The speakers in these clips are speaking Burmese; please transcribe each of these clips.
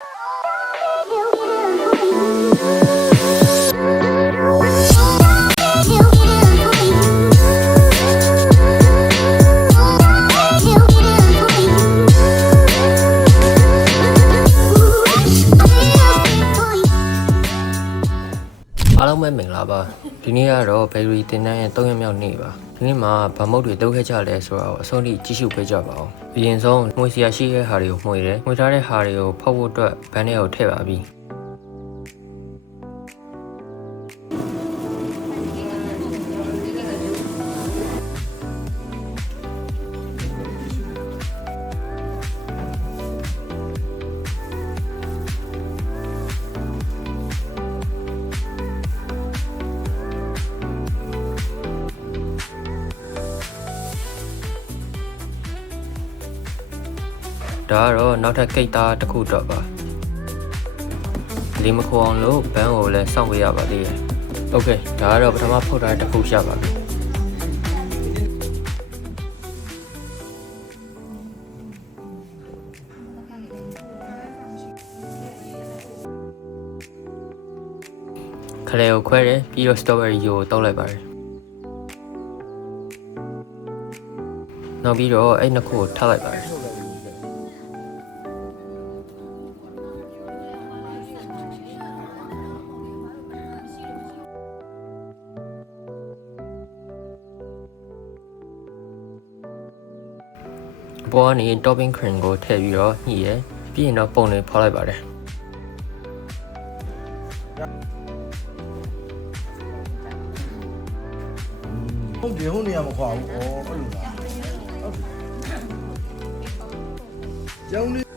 အားလုံးပဲမင်္ဂလာပါဒီနေ့ကတော့ဘယ်ရီတင်တန်းရဲ့3ရက်မြောက်နေ့ပါဒီနေ့မှာဗမုတ်တွေတုပ်ခဲ့ကြလဲဆိုတော့အဆုံးထိကြည့်ရှုပေးကြပါဦးအရင်ဆုံးငွေစရာရှိတဲ့ဟာတွေကိုမှွေတယ်မှွေထားတဲ့ဟာတွေကိုဖောက်ဖို့အတွက်ဘန်းထဲကိုထည့်ပါပြီဒါကတော့နောက်ထပ်ကိတ်သားတစ်ခုတော့ပါလီမခိုအောင်လို့ဘန်းကိုလည်းစောင့်ပေးရပါသေးတယ်โอเคဒါကတော့ပထမဖုတ်ထားတဲ့တစ်ခုရပါပြီခလဲကိုခွဲတယ်ပြီးတော့ strawberry ကိုတောက်လိုက်ပါတယ်နောက်ပြီးတော့အဲ့နှစ်ခုကိုထားလိုက်ပါတယ်ပေါ်ကနေ topping cream ကိုထည့်ပြီးတော့ညှိရပြီးရင်တော့ပုံလေးဖောက်လိုက်ပါတယ်ဟုတ်တယ်ဟိုနေရာမခွာဘူး။အော်အဲ့လိုလား။ဟုတ်တယ်။ကျောင်းလေး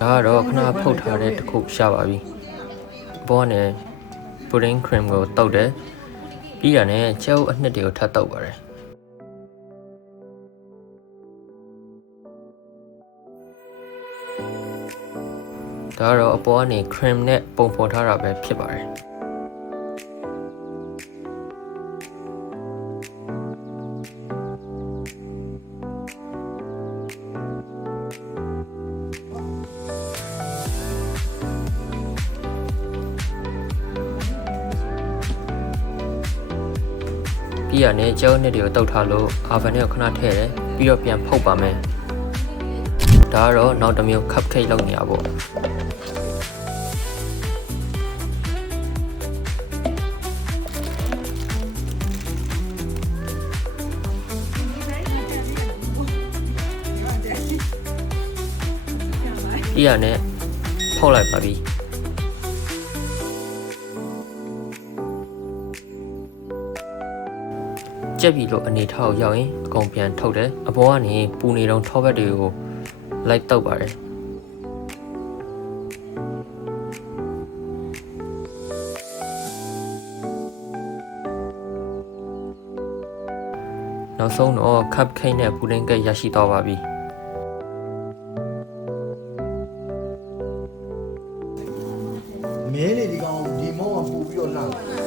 ဒါကတော့ခဏဖုတ်ထားတဲ့တစ်ခုရှာပါပြီဘောနဲ့ pudding cream ကိုတောက်တယ်ပြီးတာနဲ့ချဲအနှစ်တွေကိုထပ်တောက်ပါတယ်ဒါကတော့အပေါ်ကနေ cream နဲ့ပုံဖော်ထားတာပဲဖြစ်ပါတယ်ပြီးရနဲ့ကျောင်းနှစ်တွေကိုတုတ်ထားလို့အာဗန်နဲ့ခဏထည့်တယ်ပြီးတော့ပြန်ဖုတ်ပါမယ်ဒါကတော့နောက်တစ်မျိုး cupcake လုပ်နေရပေါ့ပြီးရနဲ့ဖုတ်လိုက်ပါပြီကြက်ပြီလို့အနေထားကိုရောက်ရင်အကုန်ပြန်ထုတ်တယ်အပေါ်ကနေပူနေတော့ထောဘက်တွေကိုလိုက်တောက်ပါတယ်နောက်ဆုံးတော့ cupcake နဲ့ pudding cake ရရှိသွားပါပြီမင်းလေးဒီကောင်ဒီမောင်းကပူပြီးတော့လှမ်း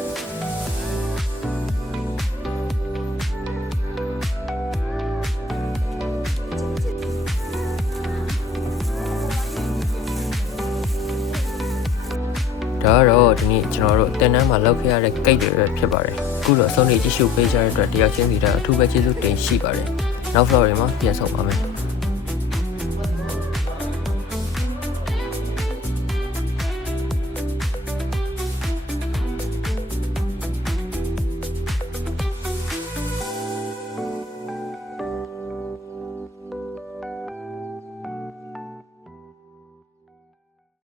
ဒါကတော့ဒီနေ့ကျွန်တော်တို့တင်တန်းမှာလောက်ခဲ့ရတဲ့ကိတ်တွေပဲဖြစ်ပါတယ်အခုတော့အဆုံးထိကြည့်ရှုပေးကြတဲ့အတွက်တရားချင်းစီတိုင်းအထူးပဲကျေးဇူးတင်ရှိပါတယ်နောက် vlog တွေမှာပြန်ဆောင်ပါမယ်